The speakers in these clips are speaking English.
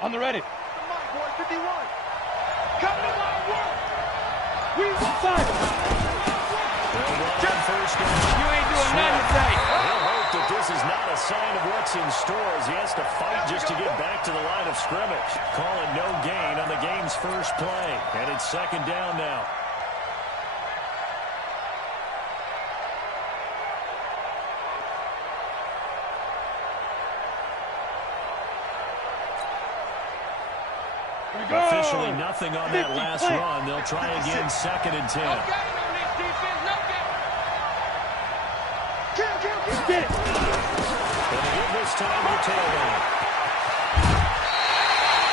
On the ready. Come on, boy, 51. Come to my work. We Side. First down. You ain't doing nothing today. He'll hope that this is not a sign of what's in store as he has to fight just to get back to the line of scrimmage. Call it no gain on the game's first play. And it's second down now. Officially nothing on that last run. They'll try again, second and 10. Get it. And again this time, the tailback.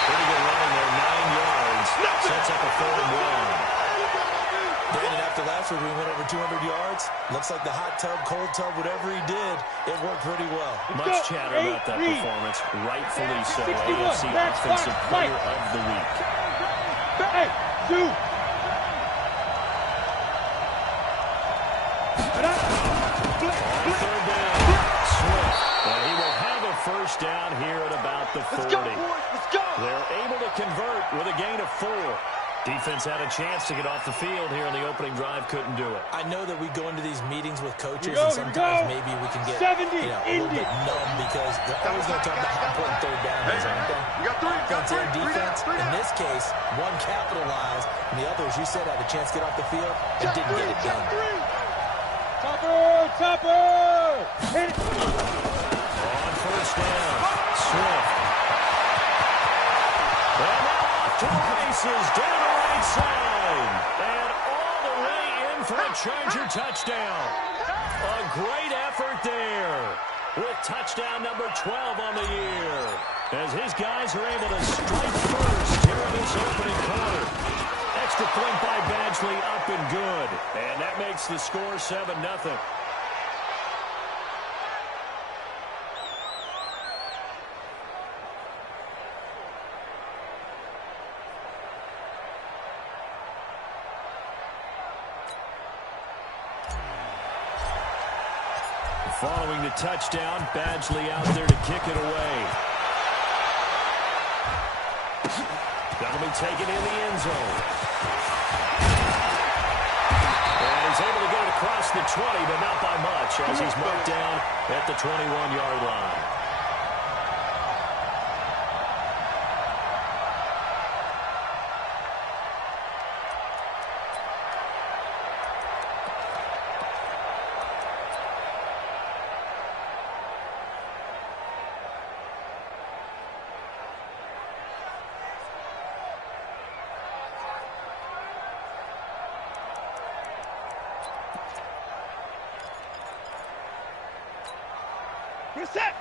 Pretty good running there, 9 yards. Sets up a 3rd and 1. Brandon, after last week, we went over 200 yards. Looks like the hot tub, cold tub, whatever he did, it worked pretty well. Much chatter about that performance. Rightfully so. AFC Offensive Player of the Week. Hey, two. Third down. Swift. And he will have a first down here at about the 40. Let's go, boys. Let's go. They're able to convert with a gain of 4. Defense had a chance to get off the field here in the opening drive, couldn't do it. I know that we go into these meetings with coaches, and sometimes maybe we can get a little bit numb because they're always going to talk about how important third down is, aren't they? You got three. Offense and defense. In this case, one capitalized, and the other, as you said, had a chance to get off the field and didn't get it done. Topper! Hit it! On first down, Swift. And now off to the races, down the right side. And all the way in for a Charger touchdown. A great effort there with touchdown number 12 on the year. As his guys are able to strike first here in this opening quarter. Extra point by Badgley, up and good. And that makes the score 7-0. Following the touchdown, Badgley out there to kick it away. That'll be taken in the end zone. And he's able to get it across the 20, but not by much, as he's marked down at the 21-yard line.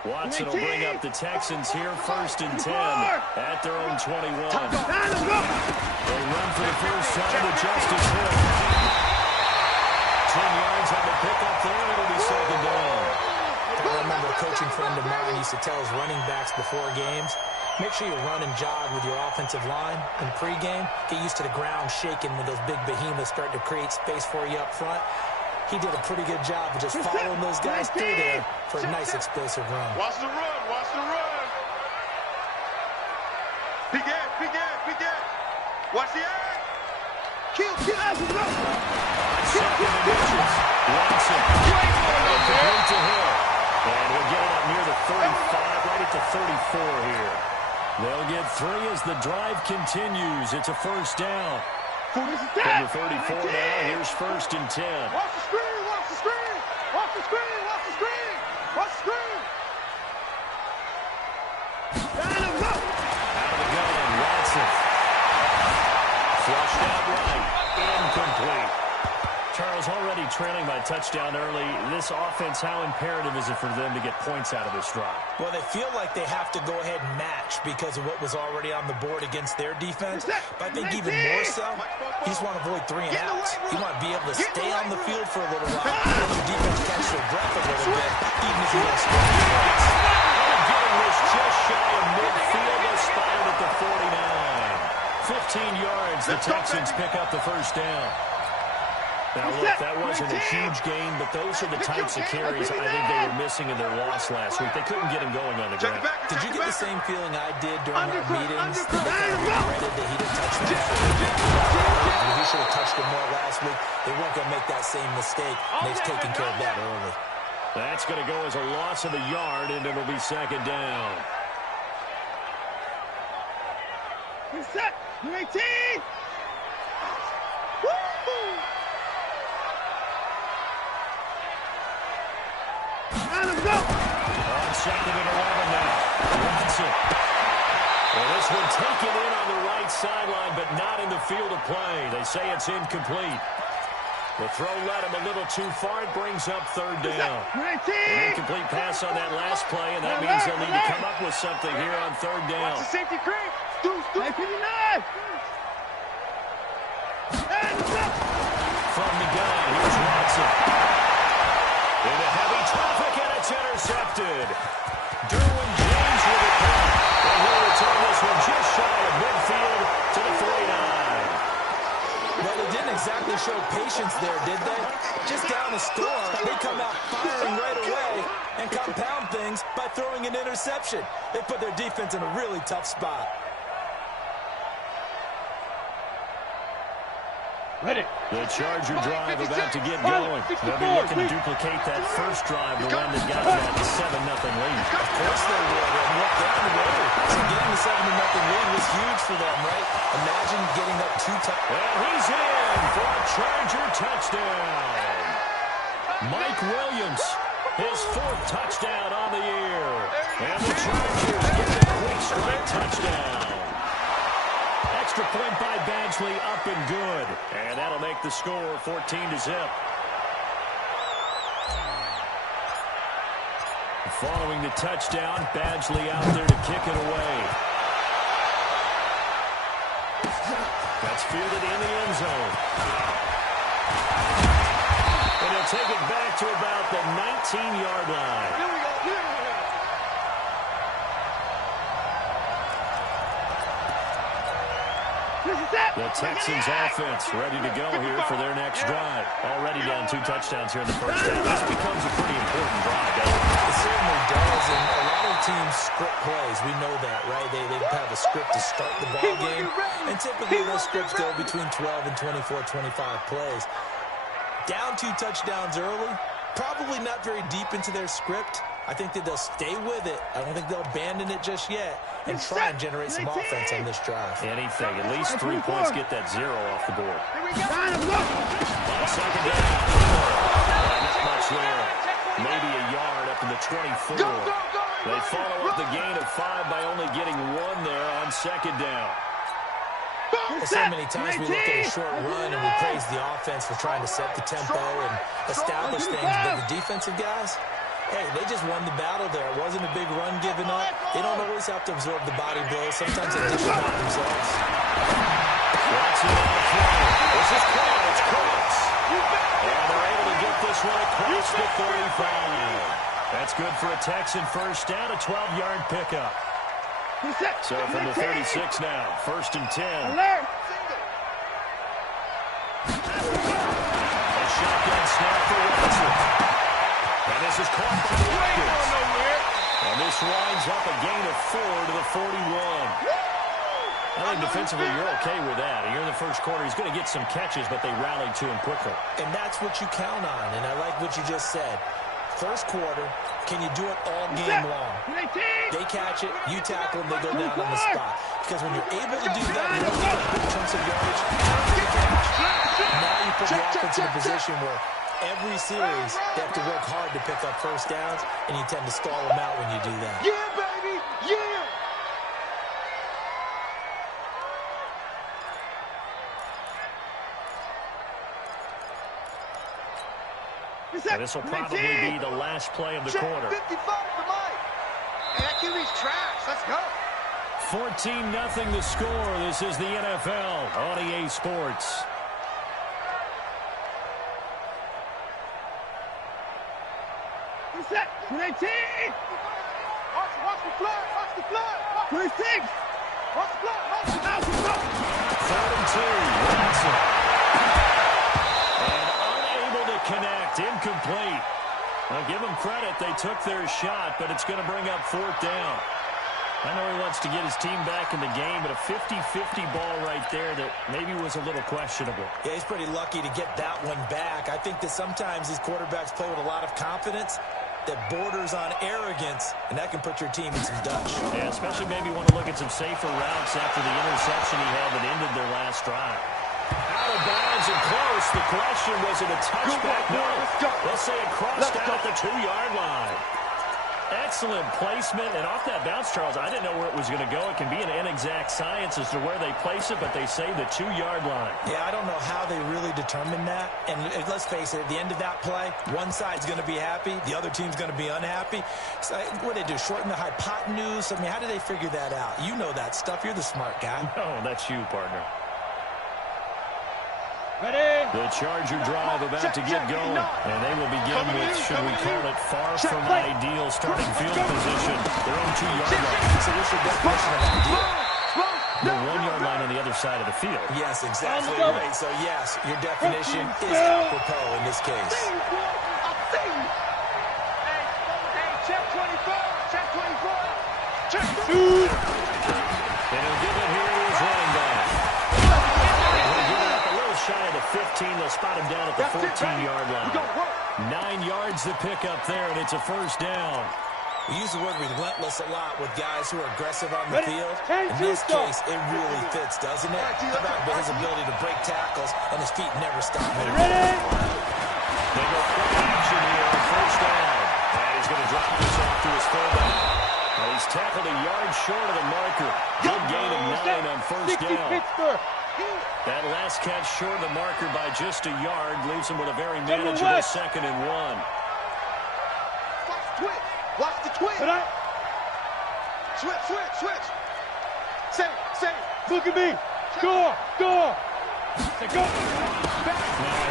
Watson will bring up the Texans here, 1st and 10 at their own 21. They run for the first time to Justice Hill. 10 yards on the pickup there, it'll be second down. I remember a coaching friend of mine used to tell his running backs before games, make sure you run and jog with your offensive line in pregame. Get used to the ground shaking when those big behemoths start to create space for you up front. He did a pretty good job of just following those guys through there for a nice explosive run. Watch the run. Watch the run. Peek at. Watch the eye. Kill. Second inches. Watson. Complete to Hill. And he'll get it up near the 35, right at the 34 here. They'll get 3 as the drive continues. It's a first down. From the 34 now, here's 1st and 10. Watch the screen. Watch the screen. Watch the screen. Watch the screen. Watch the screen. Out of the gun, Watson. Flushed out right. Incomplete. Charles, already trailing by touchdown early. This offense, how imperative is it for them to get points out of this drive? Well, they feel like they have to go ahead and match because of what was already on the board against their defense. But I think even more so, you just want to avoid 3 and outs. You want to be able to stay on the field for a little while, let the defense catch their breath a little bit, even if you don't score any points. Getting this just shy of midfield, they're spotted at the 49. 15 yards, the Texans pick up the first down. Now, look, that wasn't a huge gain, but those are the types of carries I think they were missing in their loss last week. They couldn't get him going on the ground. Did you get the same feeling I did during our meetings? That they kind of regretted that he didn't touch him? He should have touched him more last week. They weren't going to make that same mistake, and they've taken care of that early. That's going to go as a loss of a yard, and it'll be second down. Set. 18. Let's go. On second and 11 now. Watson. Well, this one taken in on the right sideline, but not in the field of play. They say it's incomplete. The throw led him a little too far. It brings up third down. An incomplete pass on that last play, and that means they'll need to come up with something here on third down. Watch the safety creep. From the gun, here's Watson. Into heavy traffic, and it's intercepted. Derwin James with a punt. And he'll return this one just shy of midfield to the 49. Well, they didn't exactly show patience there, did they? Just down the score, they come out firing right away and compound things by throwing an interception. They put their defense in a really tough spot. Ready. The Charger drive about to get going. They'll be looking to duplicate that first drive, the one that got that 7-0 lead. Of course they would. And look, they're on the road. So getting the 7-0 lead was huge for them, right? Imagine getting up 2 times. And he's in for a Charger touchdown. Mike Williams, his 4th touchdown on the year. And the Chargers get a quick strike touchdown. Extra point by Badgley, up and good. And that'll make the score 14-0. Following the touchdown, Badgley out there to kick it away. That's fielded in the end zone. And he'll take it back to about the 19-yard line. Here we go. The Texans offense ready to go here for their next drive. Already down 2 touchdowns here in the first half. This becomes a pretty important drive, doesn't it? It certainly does, and a lot of teams script plays. We know that, right? They have a script to start the ball game, and typically those scripts go between 12 and 24, 25 plays. Down 2 touchdowns early, probably not very deep into their script. I think that they'll stay with it. I don't think they'll abandon it just yet and try and generate some offense on this drive. Anything. At least 3 points, get that 0 off the board. On second down. Not much there. Maybe a yard up to the 24. They follow up the gain of 5 by only getting 1 there on second down. So many times we look at a short run and we praise the offense for trying to set the tempo and establish things, but the defensive guys, hey, they just won the battle there. It wasn't a big run given up. They don't always have to absorb the body blows. Sometimes they dish them out themselves. Watson on the throw. This is caught. It's close. And they're able to get this one across the 35. That's good for a Texan first down, a 12-yard pickup. So from the 36 now, 1st and 10. Alert. A shotgun snap for Watson. And this is caught by the Lakers. And this winds up a gain of 4 to the 41. I think defensively you're okay with that. Here in the first quarter, he's going to get some catches, but they rallied to him quickly. And that's what you count on, and I like what you just said. First quarter, can you do it all game long? They catch it, you tackle them, they go down on the spot. Because when you're able to do that, you don't get big chunks of yardage. Now you put the offense in a position where every series, they have to work hard to pick up first downs, and you tend to stall them out when you do that. Yeah, baby. Yeah. And this will probably be the last play of the quarter. 55 for Mike. And that QB's trash. Let's go. 14-0 the score. This is the NFL on EA Sports. Set. 19. Watch the flood. Watch the flood. 26. Watch the flood. Watch the flood. 3rd and 2. Watson. And It's incomplete. I'll give them credit. They took their shot, but it's going to bring up 4th down. I know he wants to get his team back in the game, but a 50-50 ball right there that maybe was a little questionable. Yeah, he's pretty lucky to get that one back. I think that sometimes these quarterbacks play with a lot of confidence that borders on arrogance, and that can put your team in some Dutch. Yeah, especially maybe want to look at some safer routes after the interception he had that ended their last drive. Out of bounds and close. The question, was it a touchback? No. They'll say it crossed out at the 2-yard line. Excellent placement, and off that bounce, Charles, I didn't know where it was going to go. It can be an inexact science as to where they place it, but they say the 2-yard line. Yeah, I don't know how they really determined that. And let's face it, at the end of that play, one side's going to be happy, the other team's going to be unhappy. So what do they do, shorten the hypotenuse? I mean, how do they figure that out? You know that stuff. You're the smart guy. No, that's you, partner. Ready? The Charger drive about to get going. And they will begin with, should we call it, far from ideal starting field position. Their own 2-yard line. So what's your definition of ideal? The 1-yard line on the other side of the field. Yes, exactly right. So, yes, your definition is apropos in this case. Hey, check 24. Check 24. Check 2. And he'll give it here to his running back. Shy of the 15. They'll spot him down at the 14-yard line. 9 yards to pick up there, and it's a 1st down. We use the word relentless a lot with guys who are aggressive on the field. In this case, it really fits, doesn't it? How about his ability to break tackles, and his feet never stop moving. They go play action here on 1st down. And he's going to drop this off to his fullback. Well, he's tackled a yard short of the marker. Good gain of 9 on 1st down. That last catch short of the marker by just a yard leaves him with a very manageable 2nd and 1. Watch the twitch. Watch the twitch. Switch. Say. Look at me. Score. Go. Now a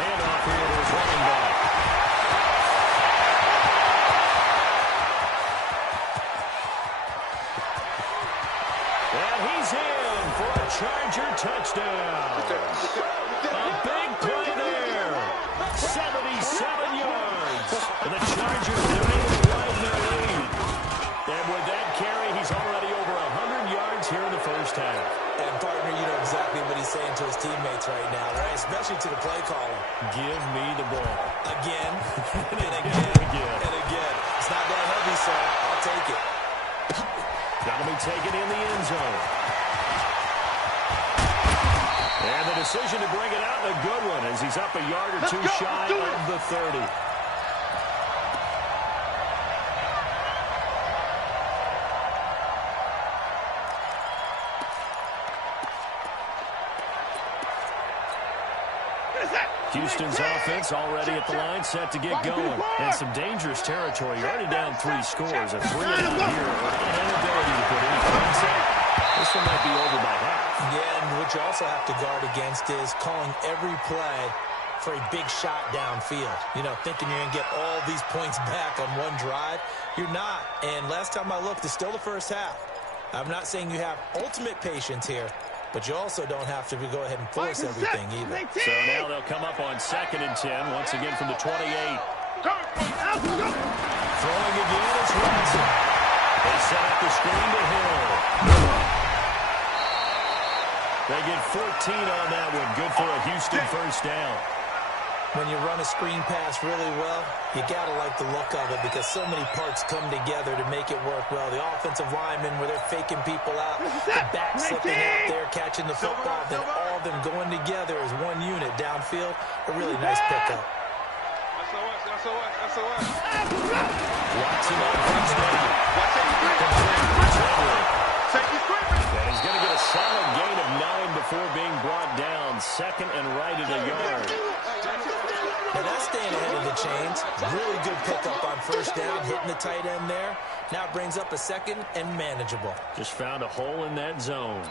handoff here to his running back. And he's in for a Charger touchdown. A big play there. 77 yards. And the Chargers are able to widen their lead. And with that carry, he's already over 100 yards here in the 1st half. And, partner, you know exactly what he's saying to his teammates right now, right? Especially to the play caller. Give me the ball. Again, and again. It's not that heavy, sir. I'll take it. That'll be taken in the end zone. And the decision to bring it out, a good one, as he's up a yard or 2 shy of the 30. Houston's offense already at the line, set to get going. And some dangerous territory. You're already down 3 scores. A 3-and-out here. An inability to put any points in. This one might be over by half. Yeah, and what you also have to guard against is calling every play for a big shot downfield. You know, thinking you're going to get all these points back on one drive. You're not. And last time I looked, it's still the 1st half. I'm not saying you have ultimate patience here, but you also don't have to go ahead and force everything either. So now they'll come up on 2nd and 10, once again from the 28. Throwing again is Watson. They set up the screen to Hill. They get 14 on that one. Good for a Houston 1st down. When you run a screen pass really well, you got to like the look of it because so many parts come together to make it work well. The offensive linemen, where they're faking people out, the back slipping out there, catching the football, then all of them going together as one unit downfield. A really nice pickup. SOS. Watson on 1st down. And he's going to get a solid gain of 9 before being brought down. 2nd and right at a yard. Now that's staying ahead of the chains. Really good pickup on 1st down, hitting the tight end there. Now brings up a 2nd and manageable. Just found a hole in that zone.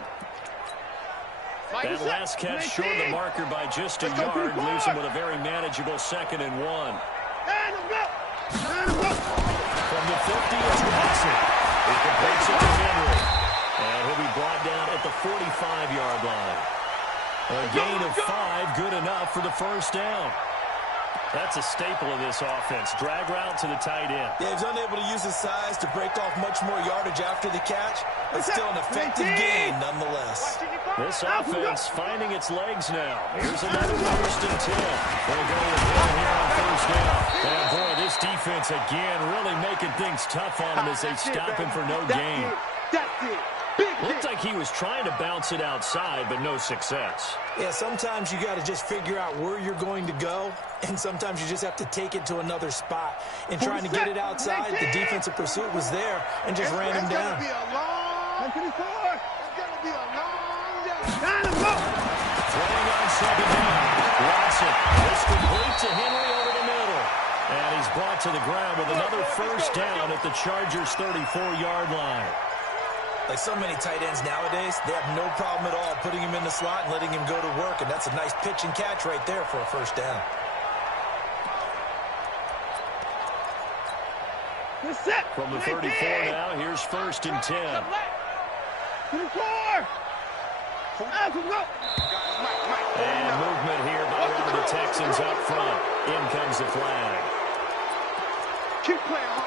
That last catch short of the marker by just a yard leaves him with a very manageable 2nd and 1. From the 50, it's Watson. He completes it to Henry. And he'll be brought down at the 45-yard line. A gain of 5, good enough for the 1st down. That's a staple of this offense. Drag route to the tight end. Yeah, he's unable to use his size to break off much more yardage after the catch, but still an effective gain nonetheless. This offense finding its legs now. Here's another 1st and 10. They'll go with him here on 1st down. And boy, this defense again really making things tough on him as they stop him for no gain. That's it. Looked like he was trying to bounce it outside, but no success. Yeah, sometimes you got to just figure out where you're going to go, and sometimes you just have to take it to another spot. And trying to get it outside, the defensive pursuit was there and just ran him down. It's going to be a long day. Throwing on 2nd down. Watson. It's complete to Henry over the middle. And he's brought to the ground with another 1st down at the Chargers' 34-yard line. Like so many tight ends nowadays, they have no problem at all putting him in the slot and letting him go to work, and that's a nice pitch and catch right there for a 1st down. From the 34 now, here's 1st and 10. And movement here by one of the Texans up front. In comes the flag. Keep playing hard.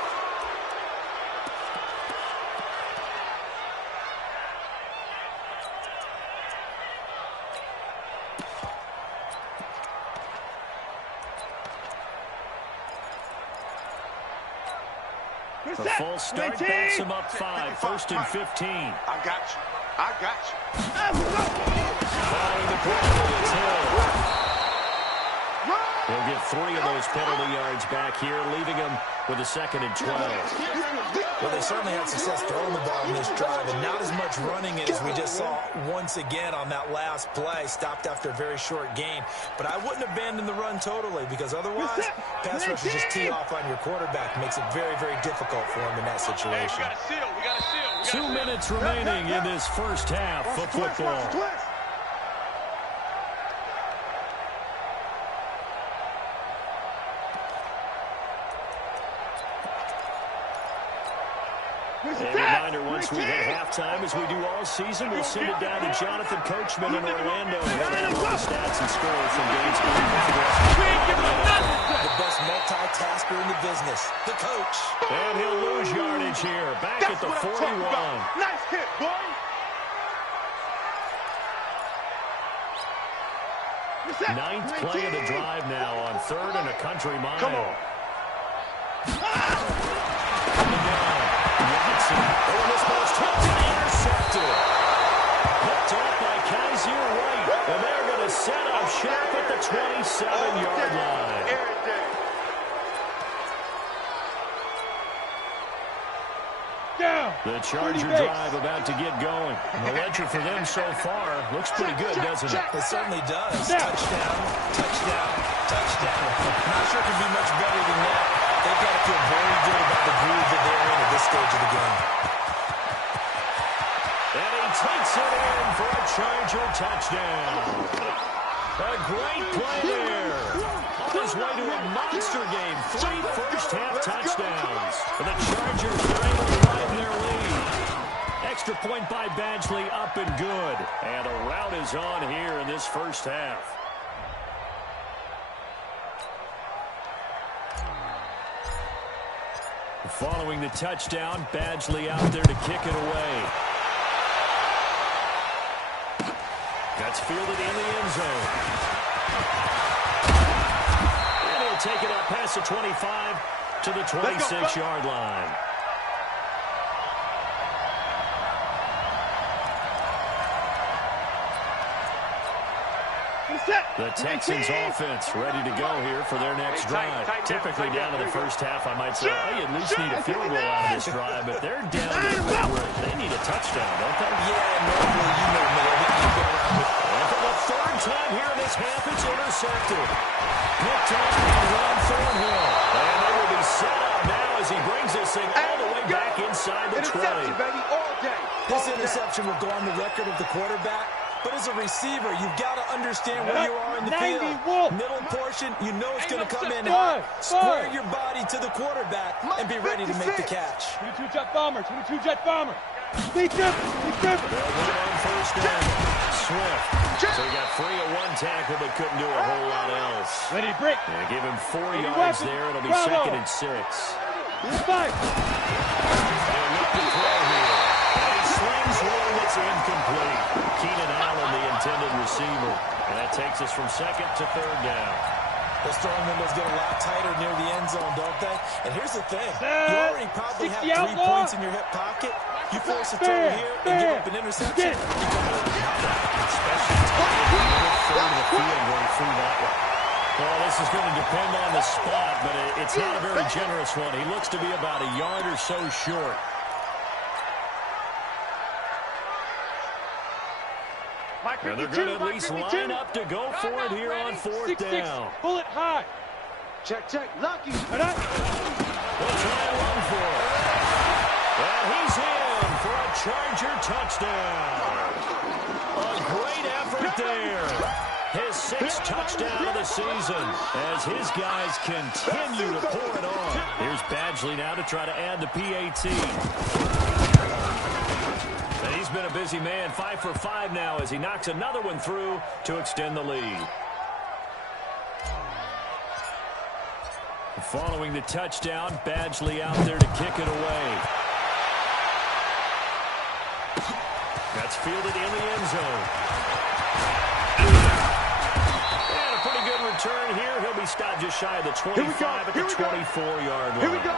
A full start backs him up 5. 1st and 15. I got you. I got you. Following the penalty, it's Hill. He'll get 3 of those penalty yards back here, leaving him with a 2nd and 12. Well, they certainly had success throwing the ball in this drive, and not as much running as we just saw once again on that last play. Stopped after a very short gain. But I wouldn't abandon the run totally, because otherwise, pass rushers just tee off on your quarterback. Makes it very, very difficult for him in that situation. Hey, we got to seal. 2 minutes remaining in this 1st half of football. A reminder, once we hit halftime, as we do all season, we'll send it down to Jonathan Coachman in Orlando. He'll have all the stats and scores from games going forward. The best multitasker in the business, the coach. And he'll lose yardage here, back at the 41. Nice hit, boy. Ninth play of the drive now on 3rd and a country mile. Come on. Oh, this ball's tipped and intercepted. Picked off by Kaiser White. And they're going to set up shop at the 27-yard line. Down. The Charger drive about to get going. And the ledger for them so far looks pretty good, doesn't it? It certainly does. Touchdown, touchdown, touchdown. Not sure it can be much better than that. They've got to feel very good about the groove that they're in at this stage of the game. And he takes it in for a Charger touchdown. A great play there. On his way to a monster game. 3 first-half touchdowns. And the Chargers are able to widen their lead. Extra point by Badgley, up and good. And a rout is on here in this 1st half. Following the touchdown, Badgley out there to kick it away. That's fielded in the end zone. And he'll take it up past the 25 to the 26-yard line. The Texans offense ready to go here for their next drive. Typically down to the 1st half, I might say, oh, you at least need a field goal out of this drive, but they're down to the point where they need a touchdown, don't they? Yeah, normally, you know, and for the 3rd time here in this half, it's intercepted. Picked off by Ron Thornhill. And they will be set up now as he brings this thing all the way back inside the 20. Baby, all day. This interception will go on the record of the quarterback. But as a receiver, you've got to understand where you are in the field. Middle portion, you know it's going to come in hot. Square your body to the quarterback and be ready to make the catch. 22 jet bomber, 22 jet bomber. Beat them, beat them. They'll win on 1st down. Swift. So he got free of one tackle but couldn't do a whole lot else. Ready, break. Yeah, give him 4 yards there. It'll be second and 6. Five. They'll look to throw here. And he slings one that's incomplete. Keenan Allen, the intended receiver. And that takes us from second to third down. Those throwing windows get a lot tighter near the end zone, don't they? And here's the thing. You already probably have 3 points in your hip pocket. You force a throw here and give up an interception. You come over. Especially third of the field going through that one. Well, this is going to depend on the spot, but it's not a very generous one. He looks to be about a yard or so short. And they're going to at least line up to go for it here on fourth down. Pull it high. Check, check. Lucky. They'll try and run for it. And he's in for a Charger touchdown. A great effort there. His 6th touchdown of the season as his guys continue to pour it on. Here's Badgley now to try to add the PAT. And he's been a busy man, 5 for 5 now as he knocks another one through to extend the lead. Following the touchdown, Badgley out there to kick it away. That's fielded in the end zone. And a pretty good return here. He'll be stopped just shy of the 25 at the 24-yard line. Here we go.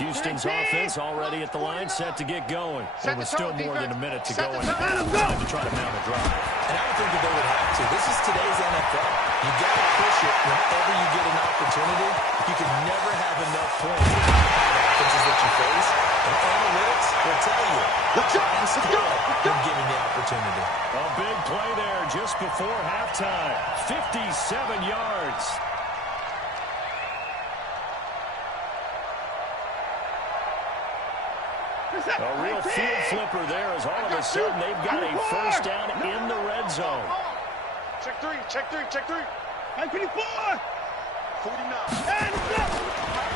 Houston's offense already at the line, set to get going. And with still more than a minute to go in the game, time to try to mount a drive. And I would think that they would have to. This is today's NFL. You got to push it whenever you get an opportunity. You can never have enough points with the offenses that you face. And analytics will tell you, try and score when given the opportunity. A big play there just before halftime. 57 yards. A real field flipper there as all of a sudden they've got a first down in the red zone. Check 3, check 3, check 3. 54. 49.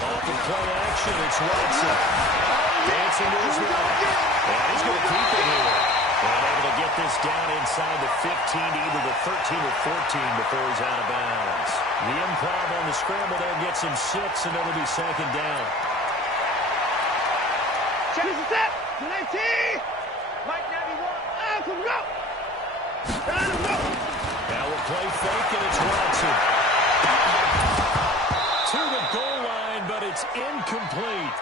Off the play action, it's Watson. Dancing to his right. And he's going to keep it here. And able to get this down inside the 15 to either the 13 or 14 before he's out of bounds. The improv on the scramble there gets him 6, and it'll be second down. Check this is set. 19. Mike 91. Come go. Now we'll play fake, and it's Watson. To the goal line, but it's incomplete.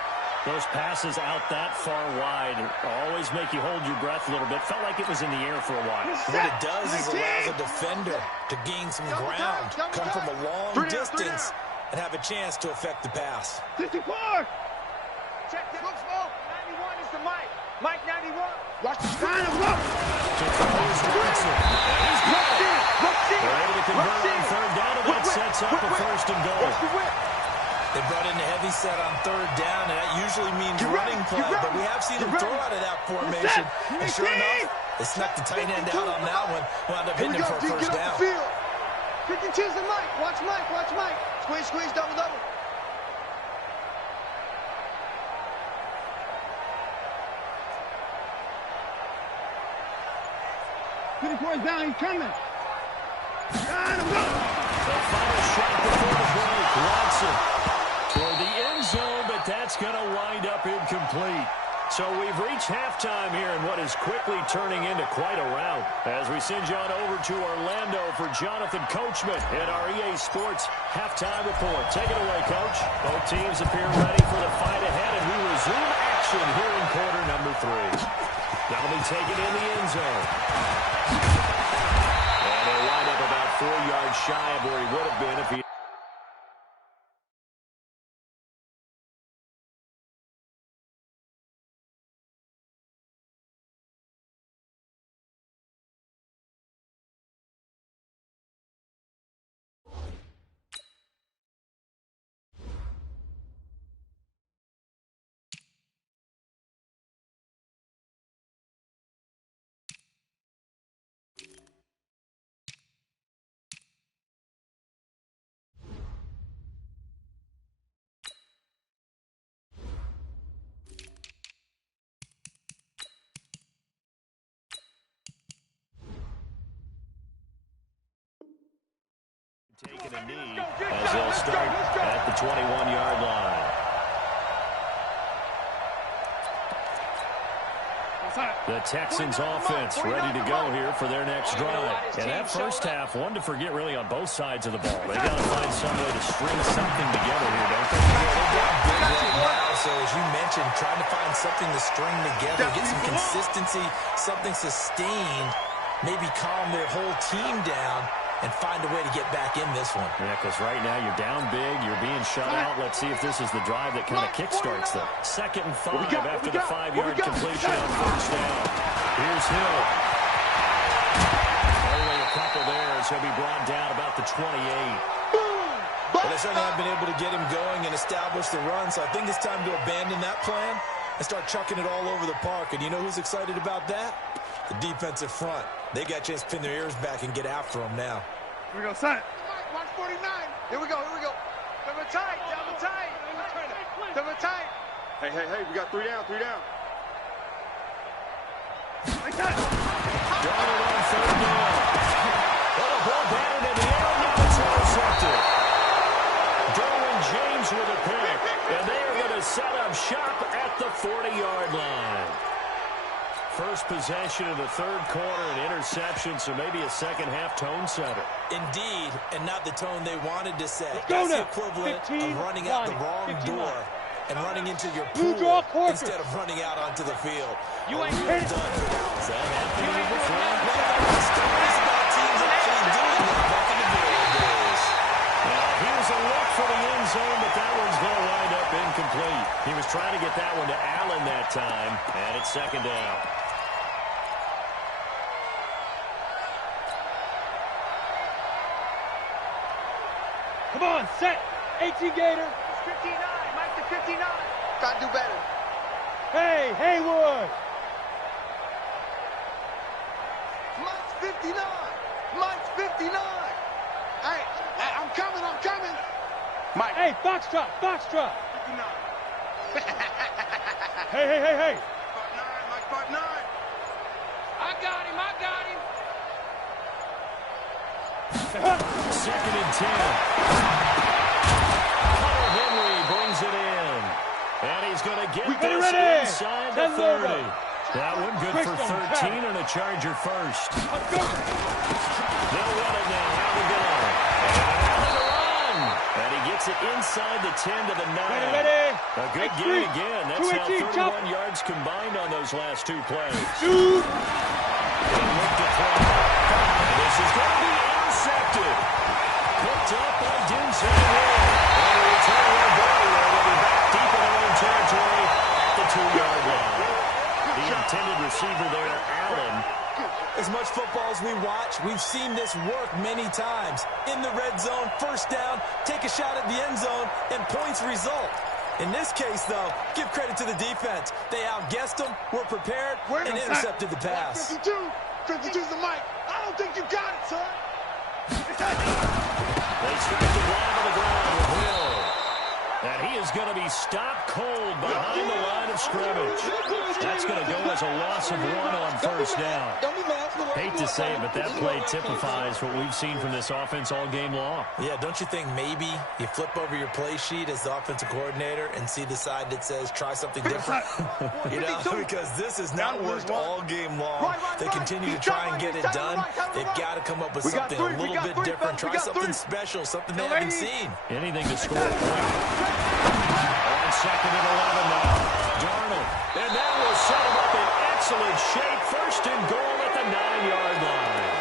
Those passes out that far wide always make you hold your breath a little bit. Felt like it was in the air for a while. What it does is allows a defender to gain some ground, come from a long distance, and have a chance to affect the pass. 54. Check that. Look smoke. 91 is the Mike. Mike 91. Watch the sign of rope. Watson. And he's got it. They're able to convert on third down, and that sets up a first and goal. They brought in a heavy set on third down, and that usually means running play, but we have seen them throw out of that formation. And sure enough, they snuck the tight end out on that one, wound up hitting him for a first down. 52's the Mike. Watch Mike. Watch Mike. Squeeze, squeeze, double, double. Down, he's coming. The final shot before the break. Watson toward the end zone, but that's going to wind up incomplete. So we've reached halftime here in what is quickly turning into quite a rout. As we send you on over to Orlando for Jonathan Coachman at our EA Sports halftime report. Take it away, Coach. Both teams appear ready for the fight ahead, and we resume action here in quarter number 3. That'll be taken in the end zone. And he'll wind up about 4 yards shy of where he would have been if he the 21-yard line. The Texans offense ready to go here for their next drive. And that first half, one to forget really on both sides of the ball. They got to find some way to string something together here, don't they? So as you mentioned, trying to find something to string together, get some consistency, something sustained, maybe calm their whole team down and find a way to get back in this one. Yeah, because right now you're down big, you're being shut out. Let's see if this is the drive that kind of kickstarts them. 2nd and 5 after the 5-yard completion on first down. Here's Hill. Only a couple there as he'll be brought down about the 28. Well, they certainly haven't been able to get him going and establish the run, so I think it's time to abandon that plan and start chucking it all over the park. And you know who's excited about that? The defensive front. They got a chance to pin their ears back and get after him now. Here we go, son. Watch 49. Here we go. Double tight. Double tight. Hey, we got 3 down. Like that. Darnold on 3rd down. Well, the ball batted in the air, now it's intercepted. Derwin James with a pick, and they are going to set up shop at the 40-yard line. First possession of the 3rd quarter, an interception, so maybe a second-half tone setter. Indeed, and not the tone they wanted to set. Go That's the now. equivalent 15, of running out the wrong 15 door and running into your You pool draw quarter. instead of running out onto the field. You ain't Well hit it. done for Dallas. That happened to you before? Stories about teams actually doing that back in the good days. Now, here's a look for the end zone, but that one's going to wind up incomplete. He was trying to get that one to Allen that time, and it's 2nd down. Come on, set. 18 Gator. 59. Mike to 59. Gotta do better. Hey, Haywood. Mike's 59. Mike's 59. Hey, I'm coming. Mike. Hey, box drop. 59. Hey. Mike's 59. I got him. 2nd and 10. Hunter Henry brings it in. And he's going to get this inside the 30. That one good for 13 and a Charger first. They'll run it now. Out we go. And a run. And he gets it inside the 10 to the 9. Ready. A good gain again. That's now 31 yards combined on those last 2 plays. Shoot. Look to throw. This is going to be intercepted. Picked up by Denzel Hill. And a return on ball. They'll be back deep in their own territory at the 2-yard line. The intended receiver there, Allen. As much football as we watch, we've seen this work many times. In the red zone, first down, take a shot at the end zone, and points result. In this case, though, give credit to the defense. They outguessed them, were prepared, and intercepted the pass. 52's the mic. I don't think you got it, son. They strike the drive on the ground with Hill. And he is going to be stopped cold behind the line of scrimmage. That's going to go as a loss of 1 on first down. Hate to say it, but that play typifies what we've seen from this offense all game long. Yeah, don't you think maybe you flip over your play sheet as the offensive coordinator and see the side that says try something different? You know, because this has not worked all game long. They continue to try and get it done. They've got to come up with something a little bit different. Try something special, something they haven't seen. Anything to score a point. On 2nd and 11 now. Darnold. And that will set him up in excellent shape. First and goal at the 9-yard line.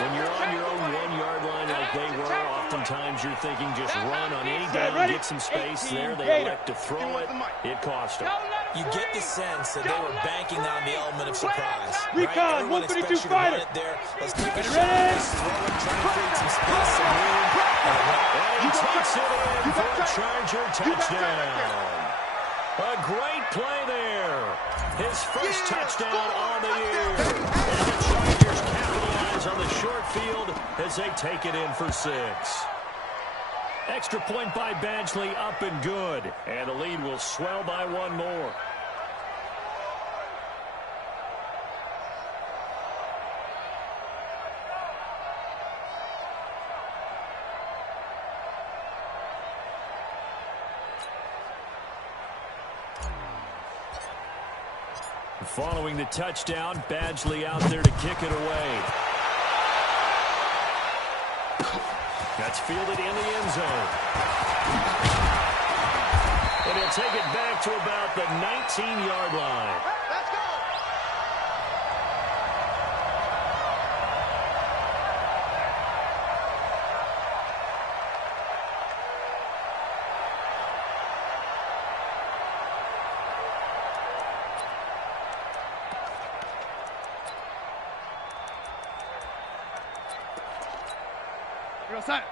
When you're on your own 1-yard line like they were, oftentimes you're thinking just run on any down, get some space there. They elect to throw it. It cost them. You get the sense that they were banking on the element of surprise. Recon, Everyone 152 expects you to fighter. run it there. Let's take a shot. Let's throw it, try to create some space, some room. And he takes it in for a Charger touchdown. A great play there. His first touchdown on the year. And the Chargers capitalize on the short field as they take it in for 6. Extra point by Badgley, up and good. And the lead will swell by 1 more. Following the touchdown, Badgley out there to kick it away. That's fielded in the end zone. And he'll take it back to about the 19-yard line. Let's go.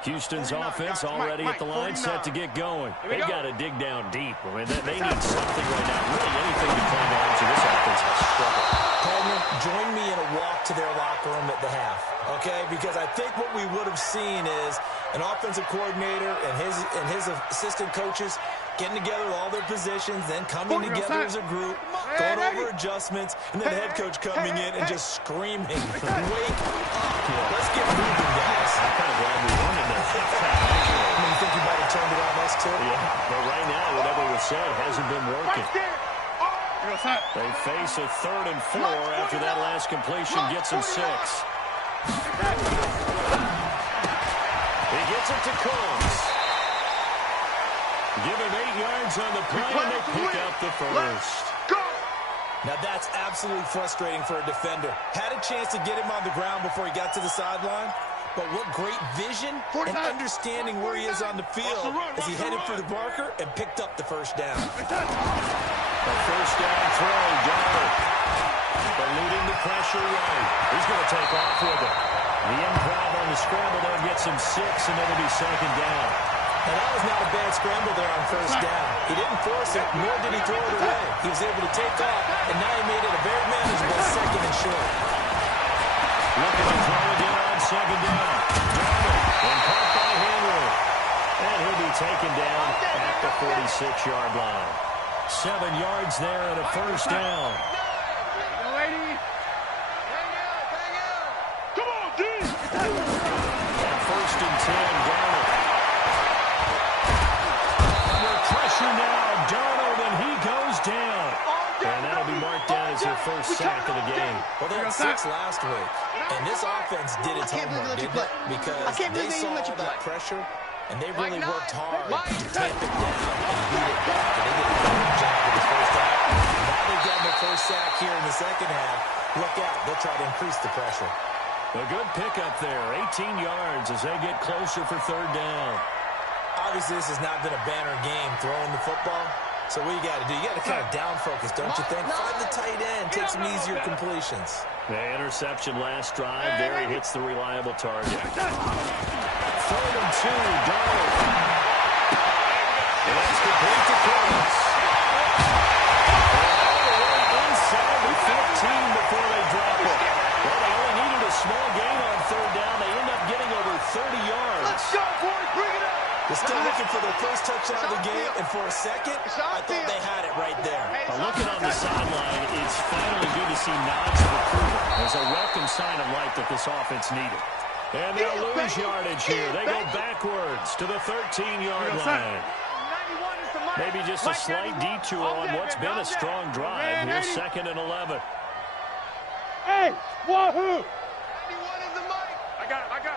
Houston's offense already at the line, set to get going. They've got to dig down deep. I mean, they need something right now, really anything to cling on to. This offense has struggled. Coleman, join me in a walk to their locker room at the half, okay? Because I think what we would have seen is an offensive coordinator and his assistant coaches getting together with all their positions, then coming together as a group, going over adjustments, and then the head coach coming in and just screaming, wake up. Let's get moving, guys. I'm kind of glad we won in there. You think you might have turned it on us, too? Yeah, but right now, whatever was said hasn't been working. They face a 3rd and 4 after that last completion gets them 6. He gets it to Combs. Give him 8 yards on the play, and they pick up the first. Now, that's absolutely frustrating for a defender. Had a chance to get him on the ground before he got to the sideline, but what great vision and understanding where he is on the field as he headed for the marker and picked up the first down. A first down throw, Donald. Eluding the pressure right. He's going to take off with it. The improv on the scramble there gets him 6, and it'll be 2nd down. And that was not a bad scramble there on first down. He didn't force it, nor did he throw it away. He was able to take off, and now he made it a very manageable 2nd and short. Looking to throw again on 2nd down. Donald, and caught by Henry. And he'll be taken down at the 46-yard line. 7 yards there and a first down. Come on, D. And 1st and 10, Donald. Under pressure now, Donald, and he goes down. And that'll be marked down as their first sack of the game. Well, they had 6 last week, and this offense did its homework, didn't it? Because they saw all that pressure, and they really worked hard to tamp it down and beat it back. And they did a great job in the first half. Now they've got their first sack here in the second half. Look out. They'll try to increase the pressure. A good pickup there. 18 yards as they get closer for 3rd down. Obviously, this has not been a banner game throwing the football. So what you got to do, you got to kind of down focus, don't you think? Find the tight end, take some easier completions. The interception last drive. There he hits the reliable target. 3rd and 2, Donald. And that's complete to Combs. All the way inside the 15 before they drop it. Well, they only needed a small gain on 3rd down. They end up getting over 30 yards. Let's go, boys. Bring it up. They're still looking for their first touchdown of the game, and for a second, I thought they had it right there. Looking on the sideline, it's finally good to see nods of approval. There's a welcome sign of life that this offense needed. And they'll lose yardage here. They go backwards to the 13-yard line. Maybe just a slight detour on what's been a strong drive. Here's 2nd and 11. Hey, wahoo! 91 is the mic. I got it.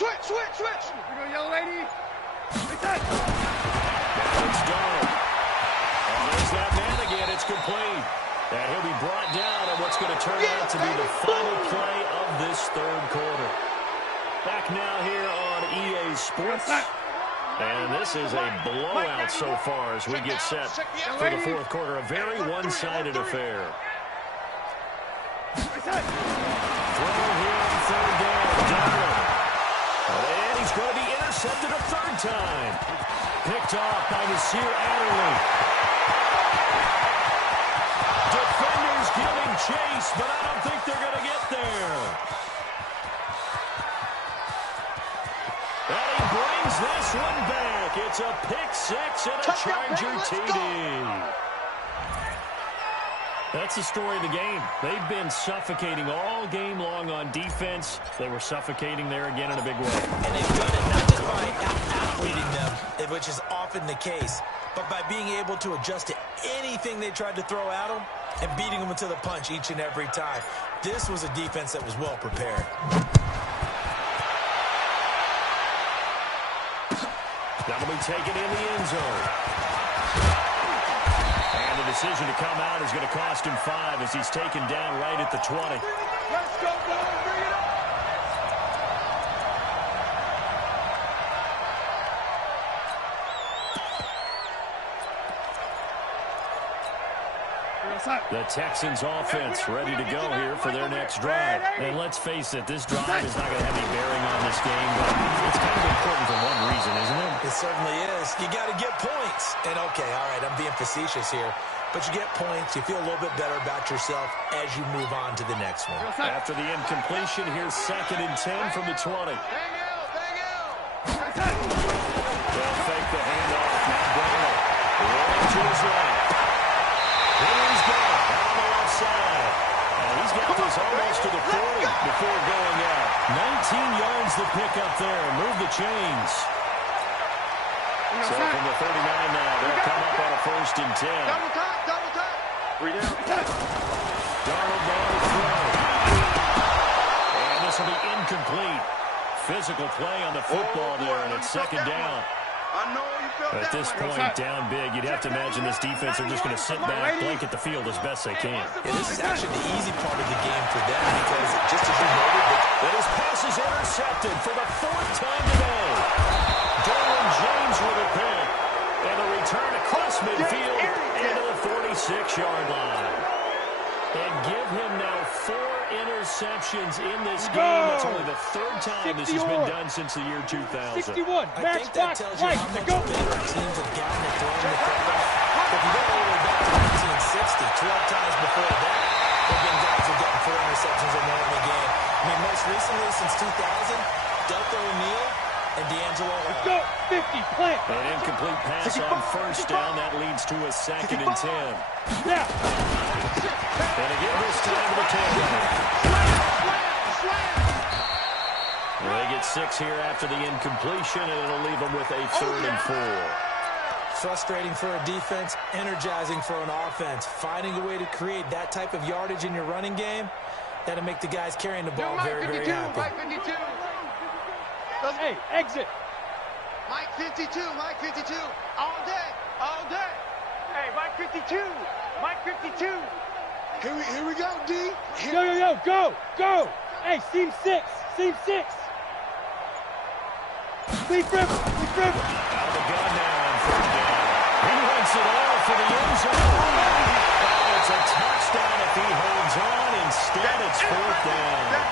Switch. Here we go, yellow lady. Now it's Donald. And there's that man again. It's complete. And he'll be brought down on what's going to turn out to be the final play of this 3rd quarter. Back now here on EA Sports. And this is a blowout so far as we get set for the 4th quarter. A very one-sided affair. Throw here on 3rd down. Donald. And he's going to be intercepted a 3rd time. Picked off by Nasir Adderley. Defenders giving chase, but I don't think they're going to get there. And he brings this one back. It's a pick-6 and a Charger TD. That's the story of the game. They've been suffocating all game long on defense. They were suffocating there again in a big way. And they've done it not just by out-athleting them, which is often the case, but by being able to adjust to anything they tried to throw at them and beating them to the punch each and every time. This was a defense that was well prepared. That'll be taken in the end zone. And the decision to come out is going to cost him 5 as he's taken down right at the 20. Let's go, boys. Bring it up. The Texans offense ready to go here for their next drive. And let's face it, this drive is not going to have any bearing on this game, but it's kind of important for one reason, isn't it? It certainly is. You got to get points. And okay, all right, I'm being facetious here, but you get points, you feel a little bit better about yourself as you move on to the next one. After the incompletion, here's 2nd and 10 from the 20. Bang out. They'll fake the handoff. Matt Brown rolling to his right. Here he's going on the left side. And he's got this almost to the 40 before going out. 19 yards to pick up there. Move the chains. So from the 39 now, they'll come up on a 1st and 10. Double time. 3 down. Donald now to throw. And this will be incomplete. Physical play on the football there, and it's 2nd down. I know you felt At that this one. point, down big, you'd have to imagine this defense are just going to sit back, blanket the field as best they can. Yeah, this is actually the easy part of the game for them because, just as you noted, But his pass is intercepted for the 4th time today. Derwin James with a pick. And a return across midfield into the 46-yard line. And give him now 4 interceptions in this game. That's only the 3rd time this has been done since the year 2000. 61. I Match think that box. tells you Right. how much Go. better teams have gotten at throwing the football. If you go all the way back to 1960, 12 times before that, there have been guys who have gotten 4 interceptions or more in the game. I mean, most recently since 2000, Delta O'Neal and D'Angelo Hall. Go. 50. Plant. An incomplete pass on 1st down. That leads to a 2nd and 10. Snap. And again, this time to the 10. They get 6 here after the incompletion, and it'll leave them with a 3rd and 4. Frustrating for a defense, energizing for an offense. Finding a way to create that type of yardage in your running game, that'll make the guys carrying the ball very, very happy. Mike 52. Hey, exit. Mike 52. All day. Hey, Mike 52. Here we go, D. Yo. Go. Hey, seam 6. Leaf River. Out of the gun now on 3rd down. He wants it all for the end zone. Oh, it's a touchdown if he holds on. Instead, it's 4th down.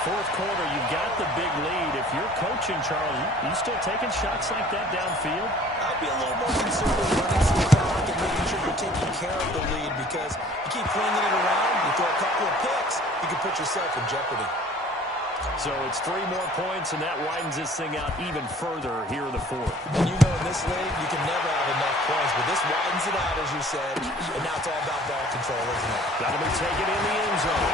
4th quarter, you've got the big lead. If you're coaching, Charles, you still taking shots like that downfield? I'd be a little more concerned with running some clock and making sure you're taking care of the lead because you keep flinging it around, you throw a couple of picks, you can put yourself in jeopardy. So it's 3 more points, and that widens this thing out even further here in the 4th. And you know in this league, you can never have enough points, but this widens it out, as you said, and now it's all about ball control, isn't it? That'll be taken in the end zone.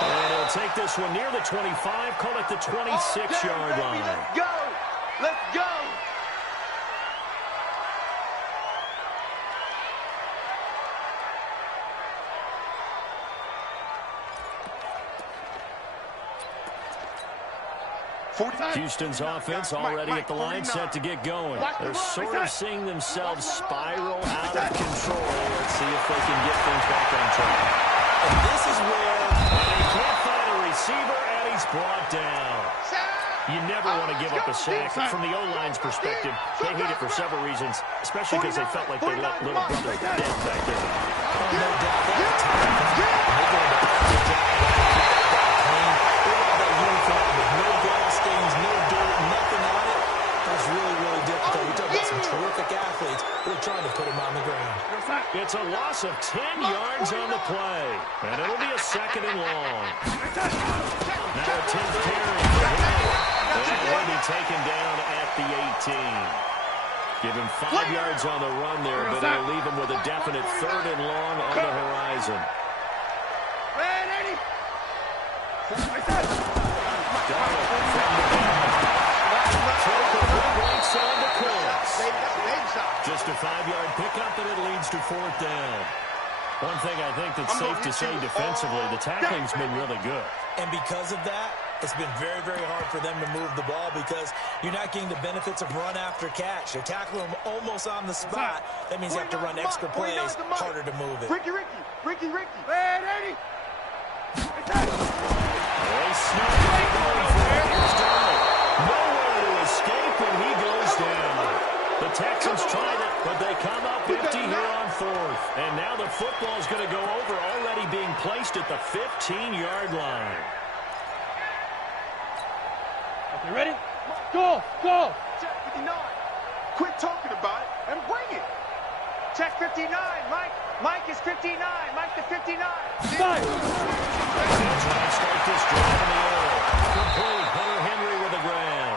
And he'll take this one near the 25, call it the 26-yard line. Let's go. Houston's offense already at the line, set to get going. They're sort of seeing themselves spiral out of control. Let's see if they can get things back on track. And this is where... And he can't find a receiver, and he's brought down. You never want to give up a sack. From the O-line's perspective, they hate it for several reasons, especially because they felt like they let little brother down back there. No doubt they have time. They go back to the job. Clean. They got that uniform with no grass stains, no dirt, nothing on it. That's really, really difficult. We talk about some terrific athletes. We're trying to put them on the ground. It's a loss of 10 yards on the play, and it'll be a 2nd and long. Now a 10th carry for him, and he'll be taken down at the 18. Give him 5 yards on the run there, but it'll leave him with a definite 3rd and long on the horizon. Donald from the gun. Took the right side of the course. Just a 5-yard pickup, and it leads to 4th down. One thing I think that's safe to say defensively, the tackling's been really good. And because of that, it's been very, very hard for them to move the ball because you're not getting the benefits of run after catch. They're tackling them almost on the spot. That means you have to run extra plays, harder to move it. Ricky. Man, 80. They snap it going for it. Here's Donald. Nowhere to escape, and he goes down. The Texans tried it, but they come up empty here on 4th. And now the football's going to go over, already being placed at the 15-yard line. Okay, ready? Go! Check 59. Quit talking about it and bring it. Check 59. Mike is 59. Mike the 59. Five! They'll try and start this drive in the air. Complete. Hunter Henry with a grab.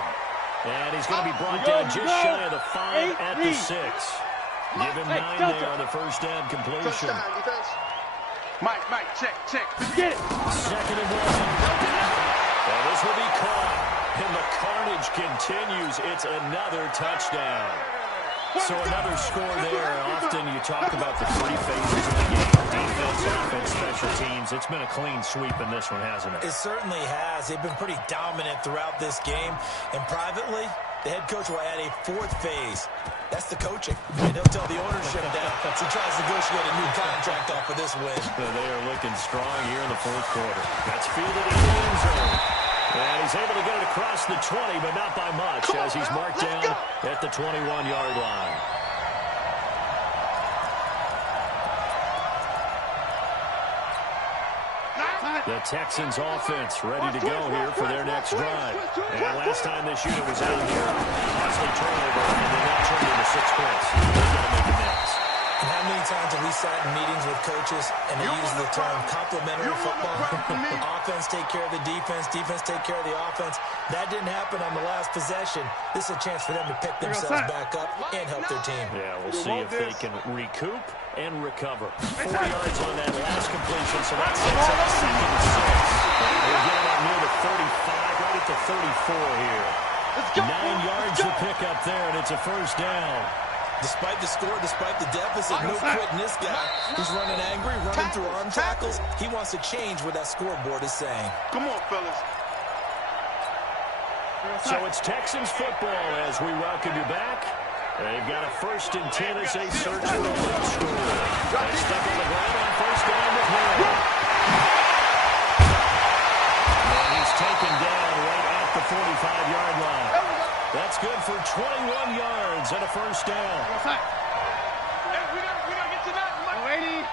And he's going to be brought down just shy of the 5 at the 6. Give him 9 there on the first down completion. Touchdown, defense. Mike, check. Get it! 2nd and 1. And this will be caught. And the carnage continues. It's another touchdown. So another score there. Often you talk about the 3 phases of the game. Defense, offense, special teams. It's been a clean sweep in this one, hasn't it? It certainly has. They've been pretty dominant throughout this game. And privately, the head coach will add a 4th phase. That's the coaching. And he'll tell the ownership that as he tries to negotiate a new contract off of this win. They are looking strong here in the 4th quarter. That's fielded in the end zone. And he's able to get it across the 20, but not by much, as he's marked down at the 21-yard line. The Texans offense ready to go here for their next drive. And last time this unit was out here, costly turnover, and they now turned into 6 points. They've got to make amends. And how many times have we sat in meetings with coaches and they use the term complementary football? Offense take care of the defense take care of the offense. That didn't happen on the last possession. This is a chance for them to pick themselves back up and help their team. Yeah, we'll see if they can recoup and recover. 4 yards on that last completion, so that sets up 2nd and 6. And they're getting up near the 35, right at the 34 here. 9 yards to pick up there, and it's a first down. Despite the score, despite the deficit, no quitting this guy. He's running angry, running through arm tackles. He wants to change what that scoreboard is saying. Come on, fellas. So it's Texans football as we welcome you back. They've got a 1st and 10 as they search for a lead score. They stuck on the ground on 1st down with Hill. And he's taken down right at the 45-yard line. That's good for 21 yards and a 1st down. Hey, we gotta get to that, Mike. 80.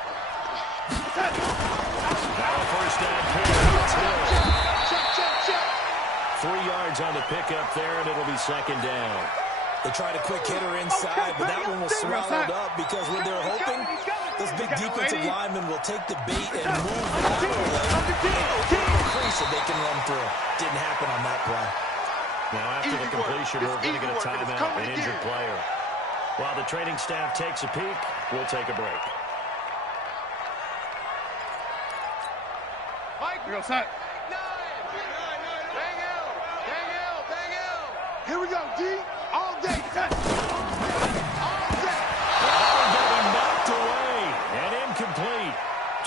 Now a 1st down here. It's Hill. Check. 3 yards on the pickup there, and it'll be 2nd down. They tried a quick hitter inside, but that one was swallowed up because when they're hoping, those big defensive linemen will take the bait and move laterally and open the crease that they can run through. Didn't happen on that play. Now, after the completion, we're going to get a timeout, an injured player. While the training staff takes a peek, we'll take a break. Mike, We're set. Bang L. Here we go, D. All day. Knocked away and incomplete.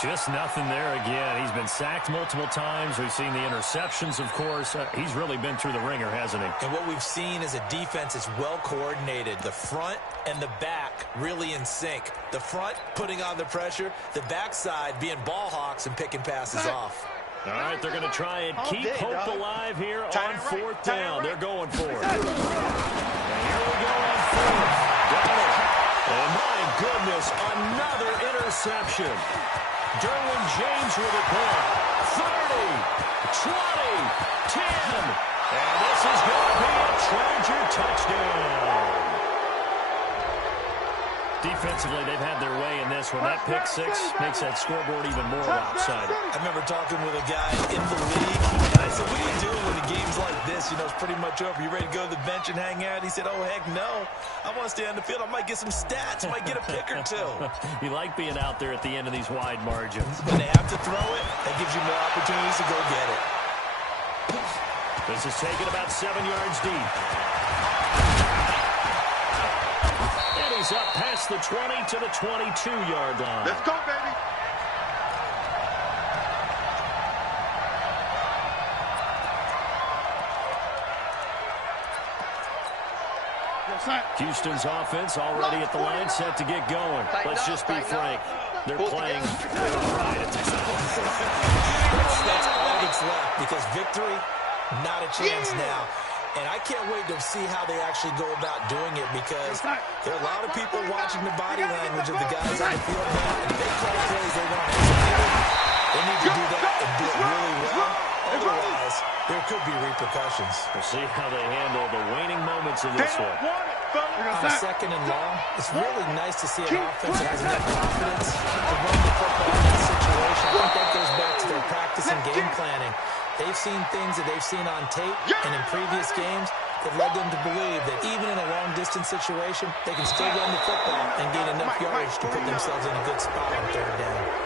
Just nothing there again. He's been sacked multiple times. We've seen the interceptions, of course. He's really been through the ringer, hasn't he? And what we've seen is a defense that's well coordinated. The front and the back really in sync. The front putting on the pressure. The backside being ball hawks and picking passes off. All right, they're going to try and keep hope alive here on 4th down. They're going for it. And here we go on 4th. Got it. And my goodness, another interception. Derwin James with it there. 30, 20, 10. And this is going to be a Charger touchdown. Defensively, they've had their way in this one. That pick 6 makes that scoreboard even more lopsided. I remember talking with a guy in the league, and I said, what do you do when the game's like this? You know, it's pretty much over. You ready to go to the bench and hang out? He said, oh, heck no. I want to stay on the field. I might get some stats. I might get a pick or two. You like being out there at the end of these wide margins. When they have to throw it, that gives you more opportunities to go get it. This is taken about 7 yards deep. And he carries up past the 20 to the 22-yard line. Let's go, baby. Houston's offense already at the line, set to get going. Let's just be frank. They're playing right. That's all that's left, because victory, not a chance now. And I can't wait to see how they actually go about doing it, because there are a lot of people watching the body language of the guys on the field now, and they call plays they want to execute. They need to do that and do it really well. Otherwise, there could be repercussions. We'll see how they handle the waning moments of this one. On a second and long, it's really nice to see an offense that has enough confidence to run the football in that situation. I think that goes back to their practice and game planning. They've seen things that they've seen on tape and in previous games that led them to believe that even in a long-distance situation, they can still run the football and gain enough yardage to put themselves in a good spot on third down.